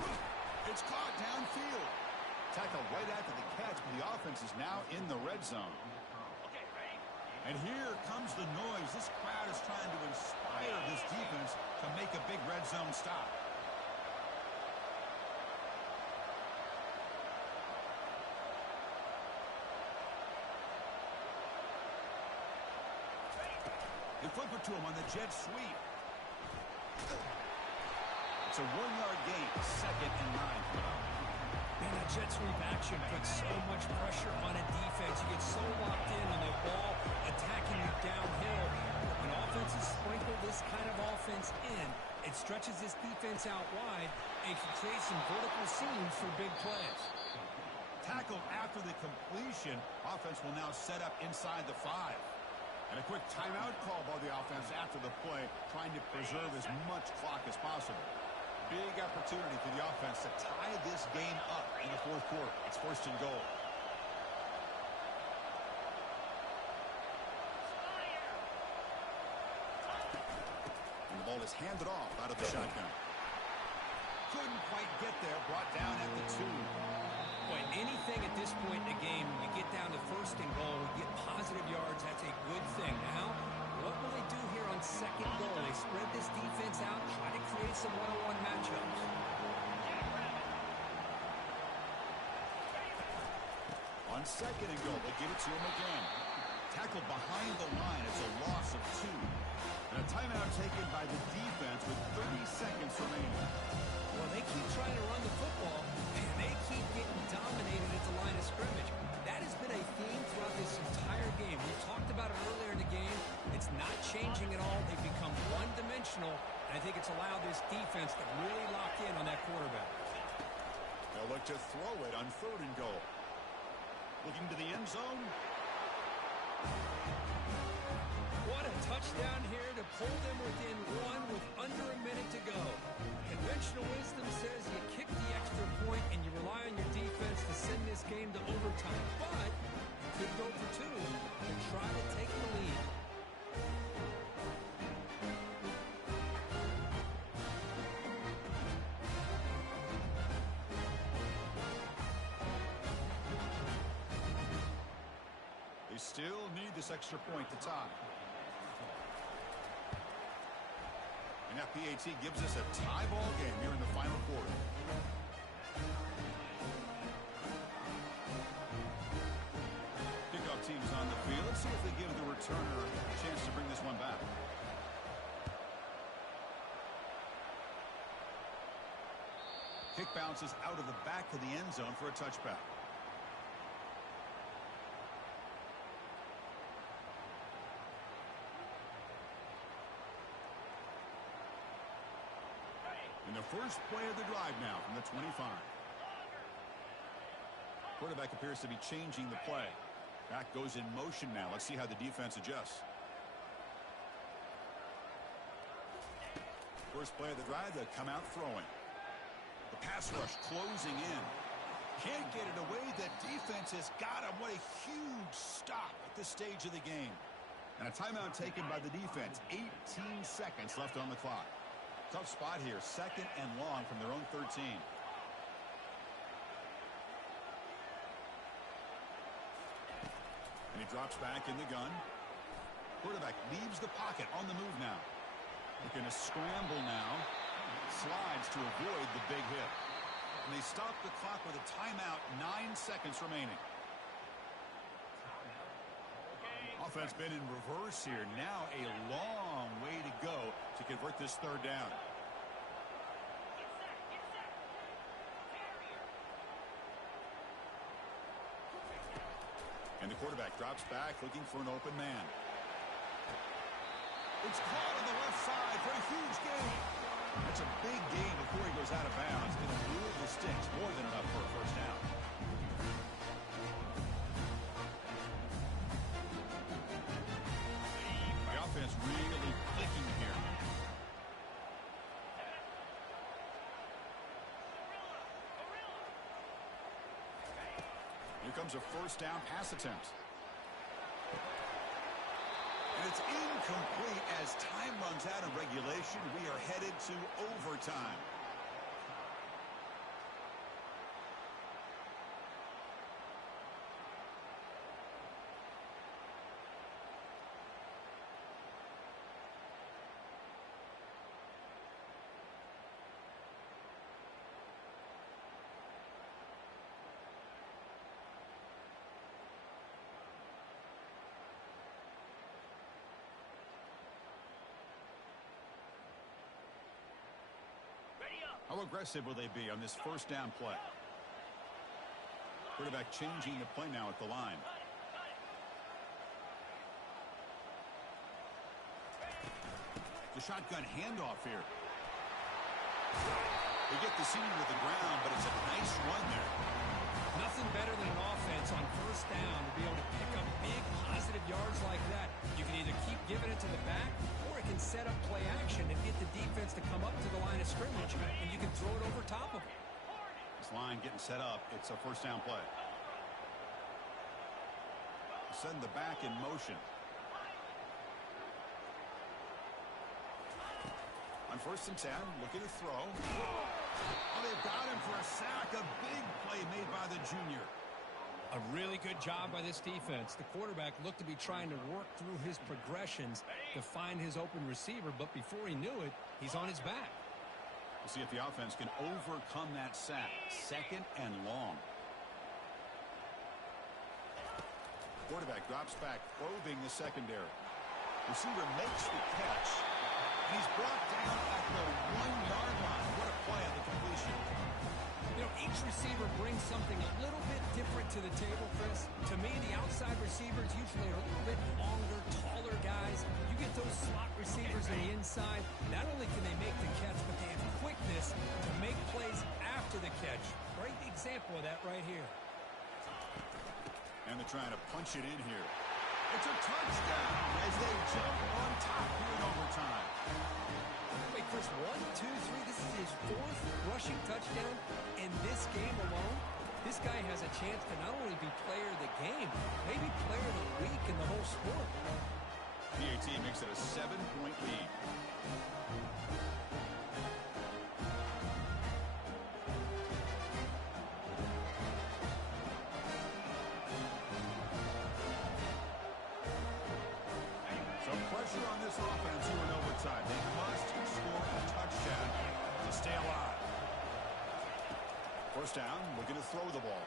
It's caught downfield. Tackled right after the catch, but the offense is now in the red zone. And here comes the noise. This crowd is trying to inspire this defense to make a big red zone stop. They flip it to him on the jet sweep. It's a 1-yard gain, second and 9. Man, that jet sweep action puts so much pressure on a defense. You get so locked in on the ball attacking you downhill. When offenses sprinkle this kind of offense in, it stretches this defense out wide and can create some vertical seams for big plays. Tackled after the completion. Offense will now set up inside the 5. And a quick timeout call by the offense after the play, trying to preserve as much clock as possible. Big opportunity for the offense to tie this game up in the fourth quarter. It's first and goal. And the ball is handed off out of the shotgun. Couldn't quite get there, brought down at the 2. Boy, anything at this point in the game, you get down to first and goal, get positive yards, that's a good thing. Now, what will they do here on second goal? They spread this defense out, try to create some one-on-one matchups. On second and goal, they give it to him again. Tackled behind the line. It's a loss of 2. And a timeout taken by the defense with 30 seconds remaining. Well, they keep trying to run the football, and they keep getting dominated at the line of scrimmage. That has been a theme throughout this entire game. We talked about it earlier in the game. It's not changing at all. They've become one-dimensional, and I think it's allowed this defense to really lock in on that quarterback. They'll look to throw it on 3rd and goal. Looking to the end zone. What a touchdown here to pull them within one with under a minute to go. Conventional wisdom says you kick the extra point and you rely on your defense to send this game to overtime. But you could go for 2 and try to take the lead. They still need this extra point to tie. And that PAT gives us a tie ball game here in the final quarter. Kickoff team is on the field. Let's see if they give the returner a chance to bring this one back. Kick bounces out of the back of the end zone for a touchback. In the first play of the drive now from the 25. Quarterback appears to be changing the play. Back goes in motion now. Let's see how the defense adjusts. First play of the drive, they come out throwing. The pass rush closing in. Can't get it away. The defense has got him. What a huge stop at this stage of the game. And a timeout taken by the defense. 18 seconds left on the clock. Tough spot here. 2nd and long from their own 13. And he drops back in the gun. Quarterback leaves the pocket on the move now. Looking to scramble now. Slides to avoid the big hit. And they stop the clock with a timeout. 9 seconds remaining. Offense been in reverse here. Now a long way to go to convert this 3rd down. And the quarterback drops back looking for an open man. It's caught on the left side for a huge gain. That's a big gain before he goes out of bounds. It'll move the sticks more than enough for a 1st down. Offense really clicking here. Here comes a 1st down pass attempt. And it's incomplete as time runs out of regulation. We are headed to overtime. How aggressive will they be on this 1st down play? Quarterback changing the play now at the line. The shotgun handoff here. They get the senior to the ground, but it's a nice run there. Nothing better than an offense on 1st down to be able to pick up big positive yards like that. You can either keep giving it to the back, or it can set up play action and get the defense to come up to the line of scrimmage, and you can throw it over top of it. This line getting set up. It's a 1st down play. Send the back in motion. On 1st and 10, looking to throw. Oh, they've got him for a sack. A big play made by the junior. A really good job by this defense. The quarterback looked to be trying to work through his progressions to find his open receiver, but before he knew it, he's on his back. We'll see if the offense can overcome that sack. 2nd and long. Quarterback drops back, probing the secondary. Receiver makes the catch. And he's brought down at the 1-yard line. What a play on the completion. You know, each receiver brings something a little bit different to the table, Chris. To me, the outside receiver is usually a little bit longer, taller taller guys, you get those slot receivers on the inside, not only can they make the catch, but they have quickness to make plays after the catch. Great example of that right here. And they're trying to punch it in here. It's a touchdown as they jump on top here in overtime. Wait, Chris, 1, 2, 3. This is his 4th rushing touchdown in this game alone. This guy has a chance to not only be player of the game, maybe player of the week in the whole sport. PAT makes it a 7-point lead. So pressure on this offense here in overtime. They must score a touchdown to stay alive. First down, looking to throw the ball.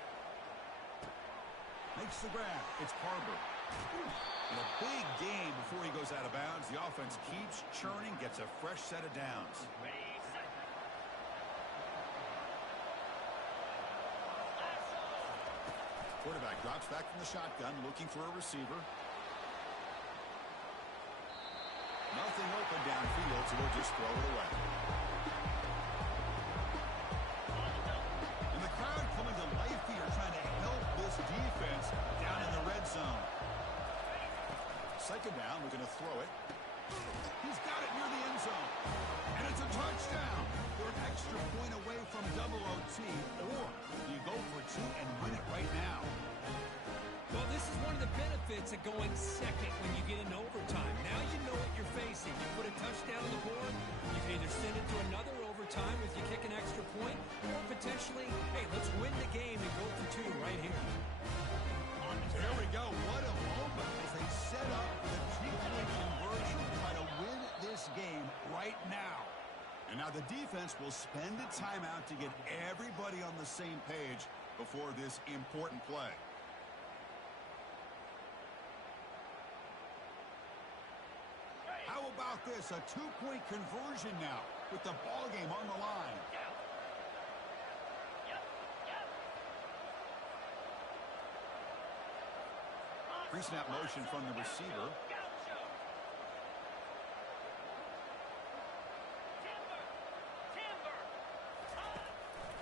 Makes the grab. It's Barber. In a big game before he goes out of bounds, the offense keeps churning, gets a fresh set of downs. Quarterback drops back from the shotgun, looking for a receiver. Nothing open downfield, so they'll just throw it away. And the crowd coming to life here, trying to help this defense down in the red zone. Second down, we're going to throw it. He's got it near the end zone. And it's a touchdown. They're an extra point away from double OT, or you go for 2 and win it right now. Well, this is one of the benefits of going second when you get into overtime. Now you know what you're facing. You put a touchdown on the board, you can either send it to another overtime if you kick an extra point, or potentially, hey, let's win the game and go for 2 right here. There we go. What a moment as they set up the 2-point conversion to try to win this game right now. And now the defense will spend a timeout to get everybody on the same page before this important play. How about this? A 2-point conversion now with the ball game on the line. Pre-snap motion from the receiver.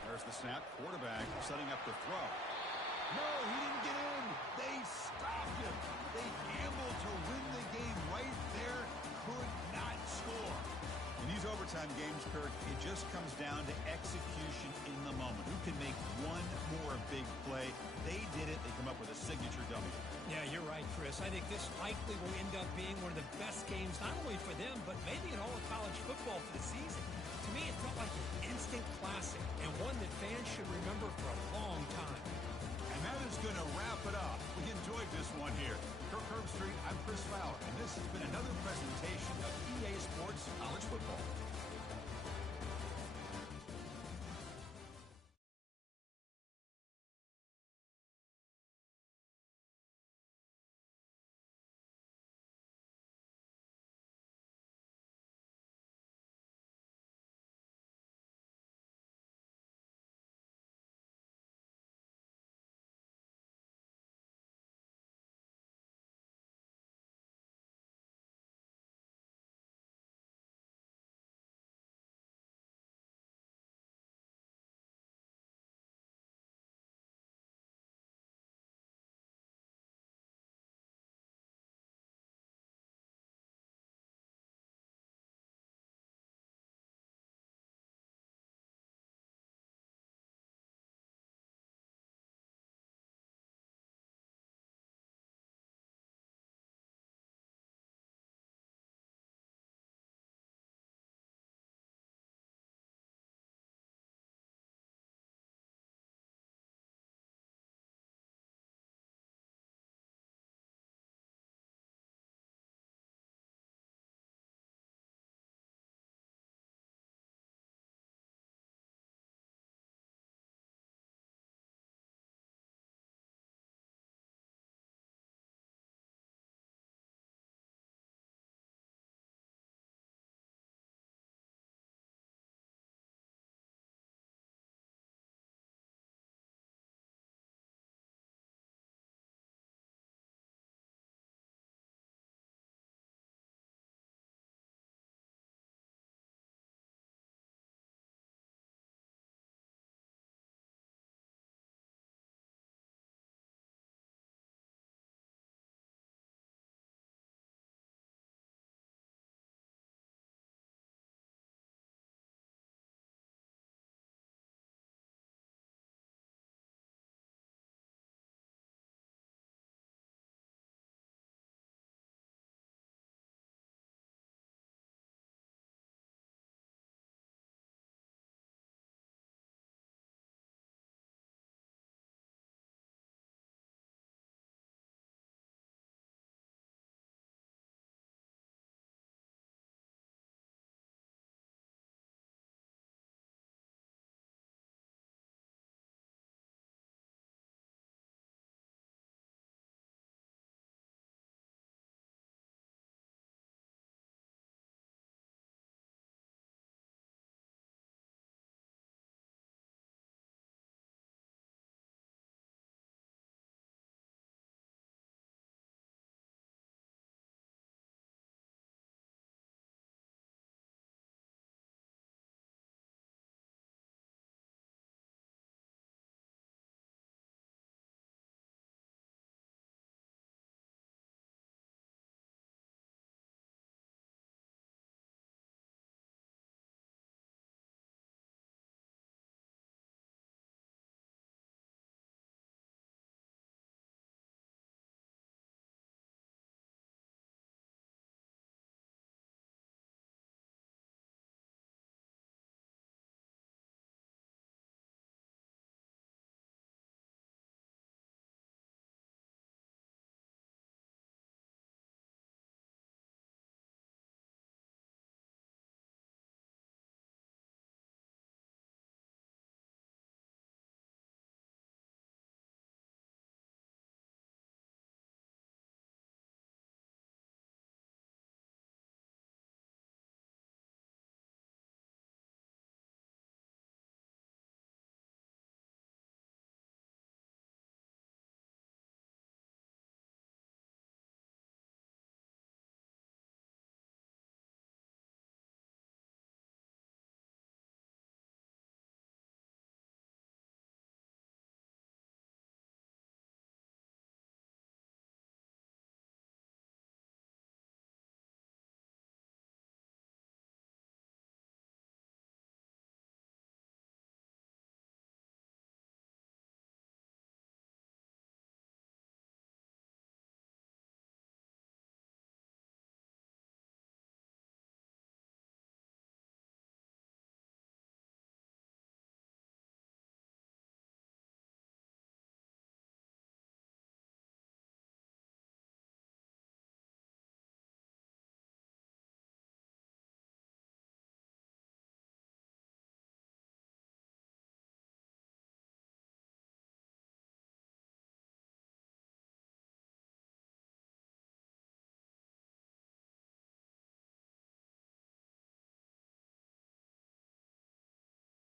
There's the snap. Quarterback setting up the throw. No, he didn't get in. They stopped him. They gambled to win the game right there. Could not score. In these overtime games, Kirk, it just comes down to execution in the moment. Who can make one more big play? They did it. They come up with a signature W. Yeah, you're right, Chris. I think this likely will end up being one of the best games, not only for them, but maybe in all of college football for the season. To me, it felt like an instant classic and one that fans should remember for a long time. And that is going to wrap it up. We enjoyed this one here. Kirk Herbstreit, I'm Chris Fowler, and this has been another presentation of EA Sports